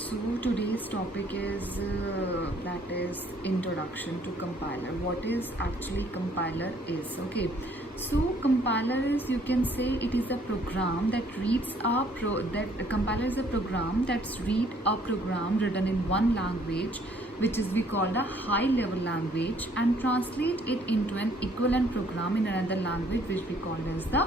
So today's topic is that is introduction to compiler. What is actually compiler is, okay. So compiler is, you can say, it is a program that reads a compiler is a program that's read a program written in one language, which is we call a high level language, and translate it into an equivalent program in another language, which we call as the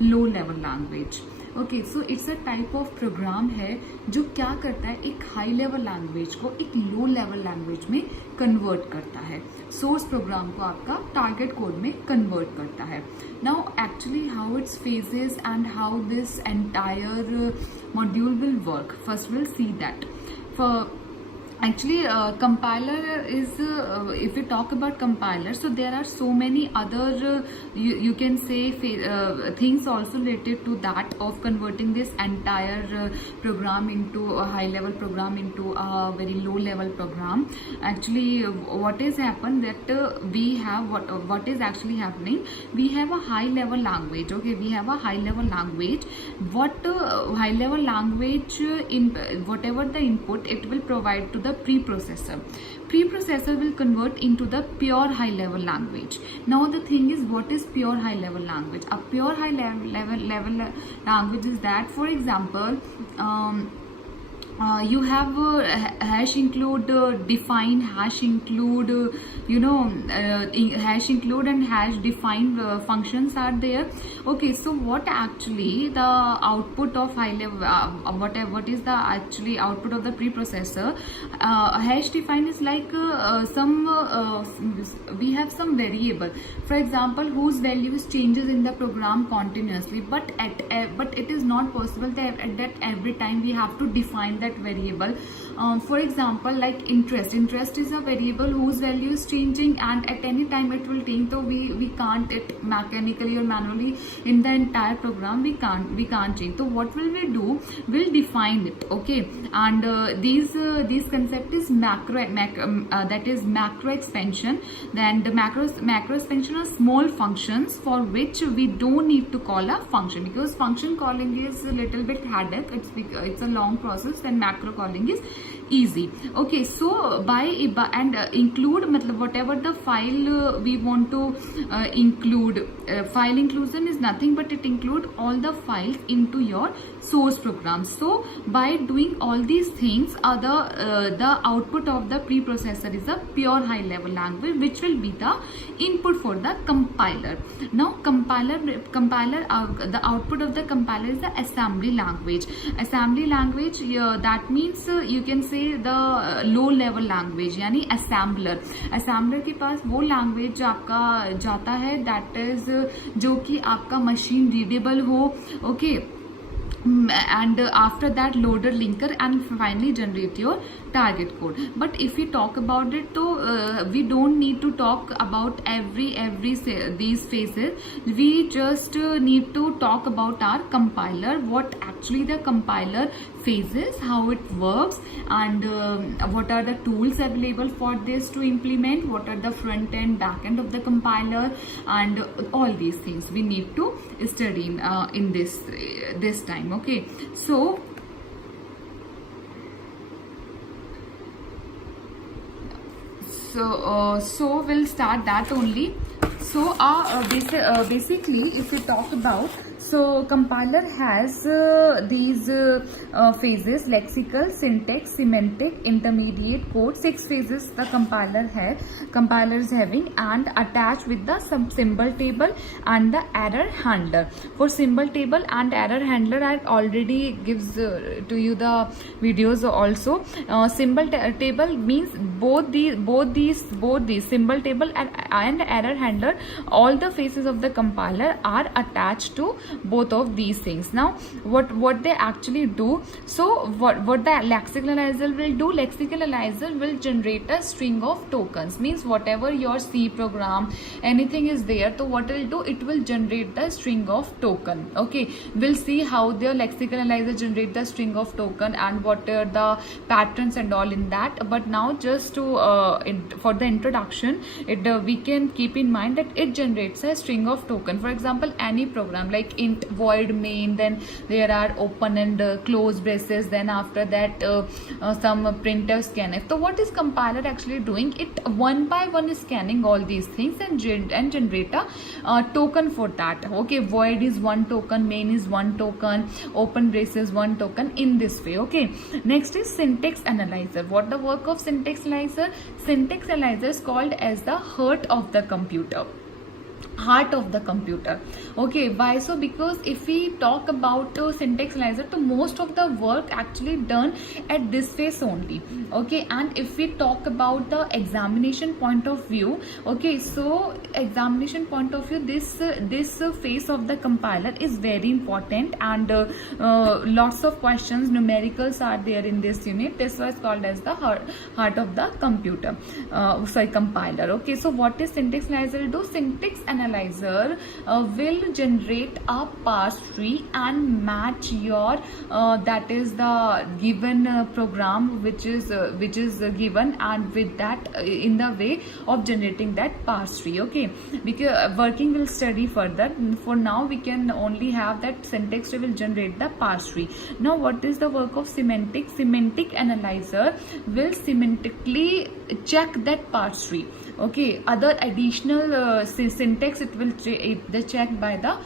low level language. Okay so it's a type of program है जो क्या करता है, एक high level language को एक low level language में convert करता है, सोर्स प्रोग्राम को आपका टारगेट कोड में कन्वर्ट करता है. Now actually how it's phases and how this entire module will work, first will see that. For actually compiler is if we talk about compiler, so there are so many other you can say things also related to that of converting this entire program into a high level program into a very low level program. Actually what is happened that we have what is actually happening, we have a high level language. Okay, we have a high level language. What high level language in whatever the input it will provide to the preprocessor will convert into the pure high level language. Now the thing is, what is pure high level language? A pure high level language is that, for example, you have hash include, define, hash include, hash include and hash define functions are there. Okay, so what actually the output of high level, what is the actually output of the preprocessor? Hash define is like we have some variable, for example, whose values changes in the program continuously, but it is not possible that every time we have to define that variable. For example, like interest is a variable whose value is changing, and at any time it will change, so we can't it mechanically or manually in the entire program we can't change. So what will we do, we'll define it. Okay, and these concept is that is macro expansion. Then the macro expansion are small functions for which we don't need to call a function, because function calling is a little bit headache, it's a long process, then macro calling is easy. Okay, so by include matlab whatever the file we want to include, file inclusion is nothing but it include all the files into your source program. So by doing all these things, the output of the preprocessor is a pure high level language, which will be the input for the compiler. Now compiler the output of the compiler is the assembly language. Assembly language, that means you can say the low level language, यानी assembler के पास वो language आपका जाता है, that is जो कि आपका machine readable हो. Okay, and after that loader, linker, and finally generate your target code. But if we talk about it, so we don't need to talk about every these phases. We just need to talk about our compiler, what actually the compiler phases, how it works, and what are the tools available for this to implement, what are the front end, back end of the compiler, and all these things we need to study in this time. Okay, so we'll start that only. So basically if we talk about, so compiler has these phases: lexical, syntax, semantic, intermediate, code. 6 phases the compiler is having, and attached with the symbol table and the error handler. For symbol table and error handler, I already gives to you the videos also. Symbol table means both these symbol table and error handler, all the phases of the compiler are attached to both of these things. Now what they actually do, so what the lexical analyzer will do, lexical analyzer will generate a string of tokens, means whatever your C program, anything is there, so what it will do, it will generate the string of token. Okay, we'll see how the lexical analyzer generate the string of token and what are the patterns and all in that. But now just to for the introduction, we can keep in mind that it generates a string of token. For example, any program like int void main, then there are open and close braces, then after that some printf scanf. So what is compiler actually doing? It one by one is scanning all these things and generate a token for that. Okay, void is one token, main is one token, open braces one token, in this way. Okay, next is syntax analyzer. What the work of syntax analyzer? Syntax analyzer is called as the heart of the computer. Okay, why so? Because if we talk about syntax analyzer, so most of the work actually done at this phase only. Okay, and if we talk about the examination point of view, okay, so examination point of view, this phase of the compiler is very important, and lots of questions, numericals are there in this unit. This was called as the heart of the computer, compiler. Okay, so what is syntax analyzer do? Syntax analyzer will generate a parse tree and match your that is the given program which is given, and with that in the way of generating that parse tree. Okay, because working will study further. For now we can only have that syntax tree will generate the parse tree. Now what is the work of semantic analyzer? Will semantically check that parse tree. Okay, other additional syntax it will check by the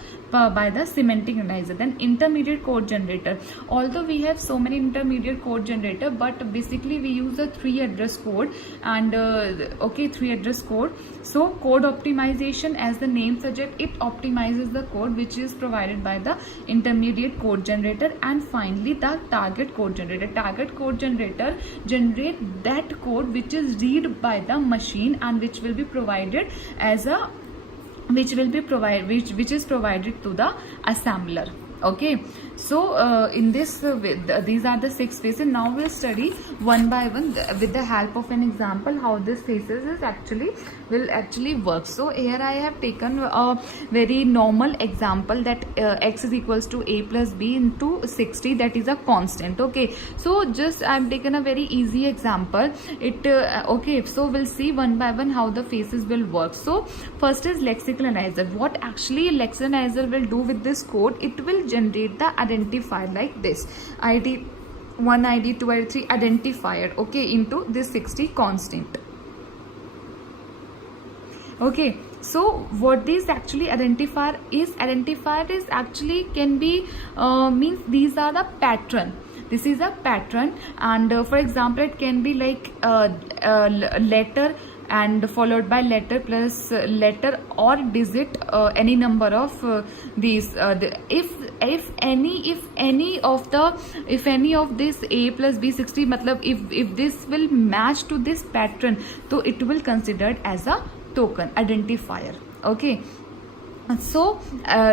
semantic analyzer. Then intermediate code generator. Although we have so many intermediate code generator, but basically we use a 3 address code, and 3 address code. So code optimization, as the name suggests, it optimizes the code which is provided by the intermediate code generator. And finally the target code generator. Target code generator generate that code which is read by the machine and which will be provided as a which is provided to the assembler. Okay, so in this these are the 6 phases. Now we'll study one by one with the help of an example how this phases will actually work. So here I have taken a very normal example that x is equals to a plus b into 60, that is a constant. Okay, so just I have taken a very easy example. Okay, so we'll see one by one how the phases will work. So first is lexical analyzer. What actually lexical analyzer will do with this code? It will generate the identifier like this: id 1, id 2, id 3 identifier, okay, into this 60 constant. Okay, so what this actually identifier is actually can be means these are the pattern. This is a pattern, and for example it can be like letter and followed by letter plus letter or digit, any number of these. If any of this a plus b 60, matlab if this will match to this pattern, so it will considered as a token identifier. Okay, so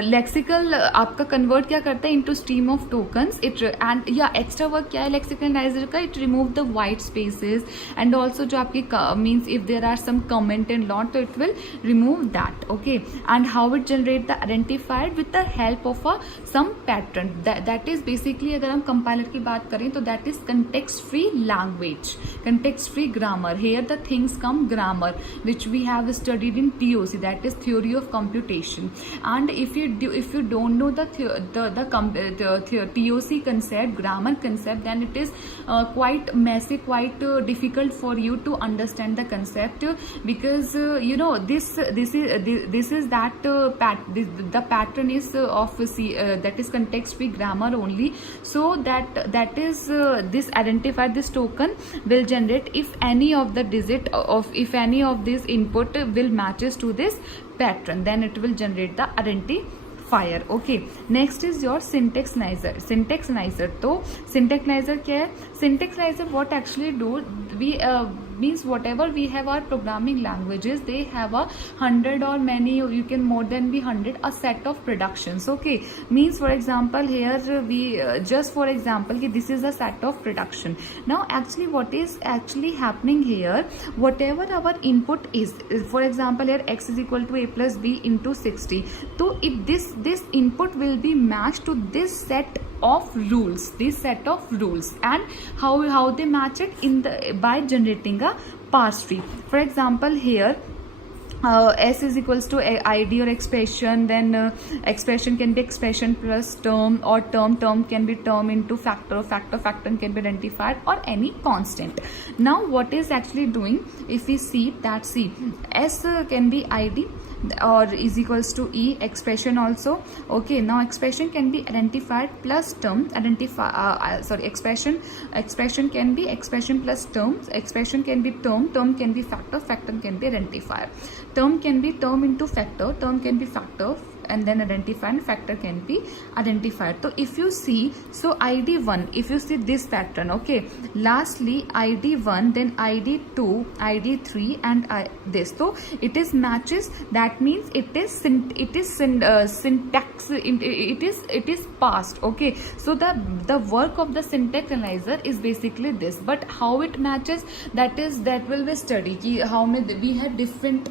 lexical आपका convert क्या करता है into stream of tokens. It and extra work क्या है lexical analyzer का? It remove the white spaces, and also जो आपकी means if there are some comment and lot, so it will remove that. Okay, and how it generate the identifier with the help of some pattern. That is basically, अगर हम compiler की बात करें तो that is context free language, context free grammar. Here the things come grammar, which we have studied in TOC, that is theory of computation. And if you don't know the TOC concept, grammar concept, then it is quite messy, quite difficult for you to understand the concept, because this is that the pattern is of that is context free grammar only. So that is this identifier, this token will generate if any of the digit of if any of this input will matches to this pattern, then it will generate the identifier. Okay, next is your syntax analyzer. Syntax analyzer, तो syntax analyzer क्या है? Syntax analyzer what actually do, we means whatever we have our programming languages, they have 100 or many, you can more than be 100 a set of productions. Okay, means for example here we just for example this is a set of production. Now actually what is actually happening here, whatever our input is, for example here x is equal to a plus b into 60, so if this input will be matched to this set of rules, and how they match it in the by generating a parse tree. For example here S is equals to ID or expression. Then expression can be expression plus term, or term can be term into factor, factor can be identified, or any constant. Now what is actually doing, if we see that, see, S can be ID or is equals to E, expression also. Okay, now expression can be identified plus term, expression can be expression plus terms, expression can be term can be factor can be identifier, term can be term into factor, term can be factor and then identifier, and factor can be identifier. So if you see, so ID1, if you see this pattern, okay, lastly ID1, then ID2, ID3 and this, so it is matches, that means it is syntax, it is passed. Okay, so the work of the syntax analyzer is basically this, but how it matches, that will be studied. How we have different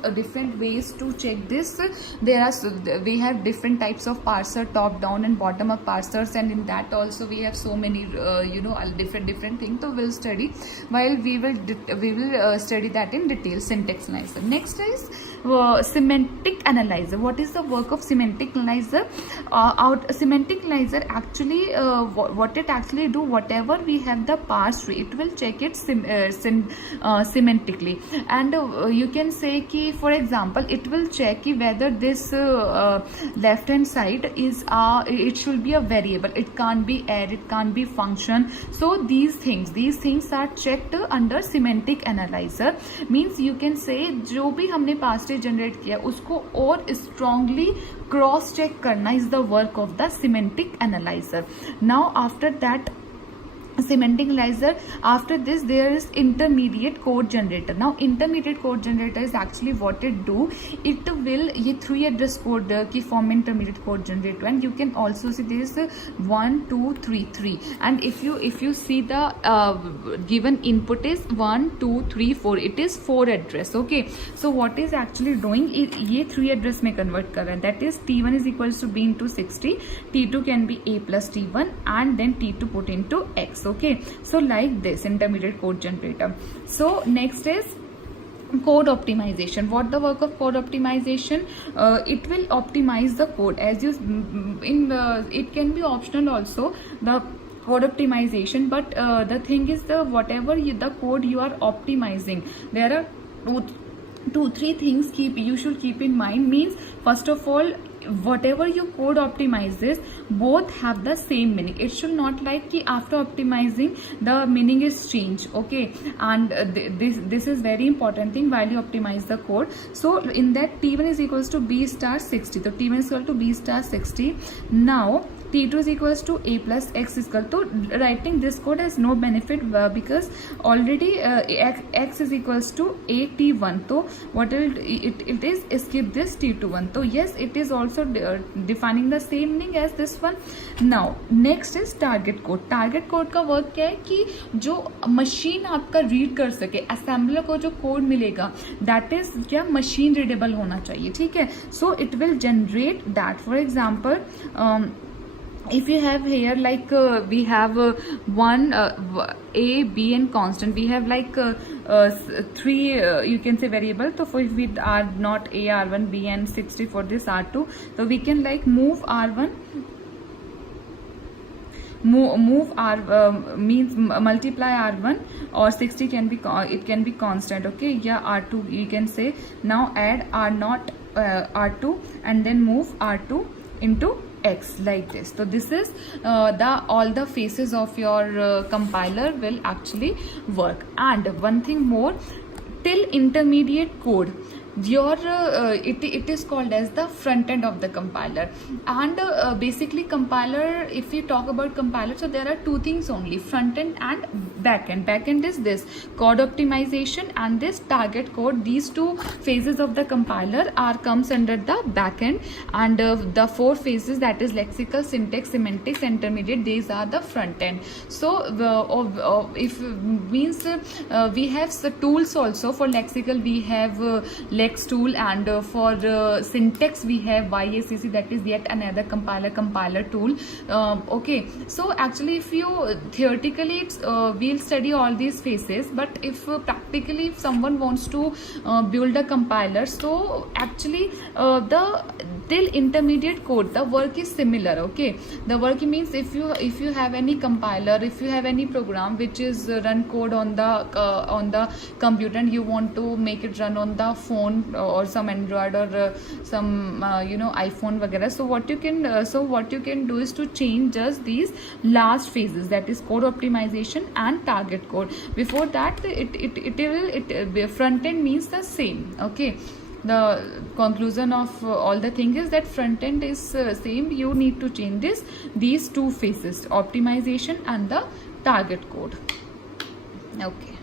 ways to check this. We have different types of parser, top down and bottom up parsers, and in that also we have so many different things. So we'll study, while we will study that in detail, syntax analyzer. Next is semantic analyzer. What is the work of semantic analyzer? Semantic analyzer actually what it actually do, whatever we have the parse tree, it will check it semantically, and you can say ki, for example, it will check ki whether this left hand side is it should be a variable, it can't be array, it can't be function. So these things are checked under semantic analyzer. Means you can say जो भी हमने past tree generate किया उसको और strongly cross check करना is the work of the semantic analyzer. Now after that, semantic analyzer, after this there is intermediate code generator. Now intermediate code generator is actually what it do, it will ये 3 address code की form में intermediate code generator, and you can also see this 1 2 3 3, and if you see the given input is 1 2 3 4, it is 4 address. Okay, so what is actually doing, ये 3 address में convert कर रहा है, that is T1 is equals to B into 60, T2 can be A plus T1 and then T2 put into X. Okay, so like this intermediate code generator. So next is code optimization. What the work of code optimization? It will optimize the code, as you it can be optional also, the code optimization, but the thing is, the whatever the code you are optimizing, there are two three things you should keep in mind. Means first of all, whatever your code optimizes, both have the same meaning. It should not like ki after optimizing the meaning is changed. Okay, and this is very important thing while you optimize the code. So in that T1 is equals to B star 60, so T1 is equal to B star 60. Now T2 is equals to A plus X is equal to, writing this code has no benefit because already X is equals to A T1. So what it is skip this T21. So yes, it is also defining the same thing as this one. Now next is target code. Target code का work क्या है कि जो machine आपका read कर सके, assembler को जो कोड मिलेगा दैट इज क्या मशीन रीडेबल होना चाहिए. ठीक है, so it will generate that. For example, if you have here like we have one A, B and constant, we have like 3 you can say variable. So for if we are not A, R1, B and 60 for this R2, so we can like move R1, move R means multiply R1, or 60 can be it can be constant. Okay, yeah, R2 you can say. Now add R0 R2 and then move R2 into X like this. So this is all the phases of your compiler will actually work. And one thing more, till intermediate code, your it is called as the front end of the compiler. And basically compiler, if we talk about compiler, so there are two things only, front end and back end. Back end is this code optimization and this target code. These two phases of the compiler comes under the back end, and the 4 phases, that is lexical, syntax, semantics, intermediate, these are the front end. So if means we have tools also. For lexical we have Lex tool, and for syntax we have YACC, that is yet another compiler tool. Okay, so actually if you theoretically we'll study all these phases, but if practically if someone wants to build a compiler, so actually the till intermediate code the work is similar. Okay, the work means if you have any compiler, if you have any program which is run code on the computer and you want to make it run on the phone or some Android or some iPhone वगैरह, so what you can do is to change just these last phases, that is code optimization and target code. Before that it front end means the same. Okay, the conclusion of all the thing is that front end is same. You need to change these two phases, optimization and the target code. Okay.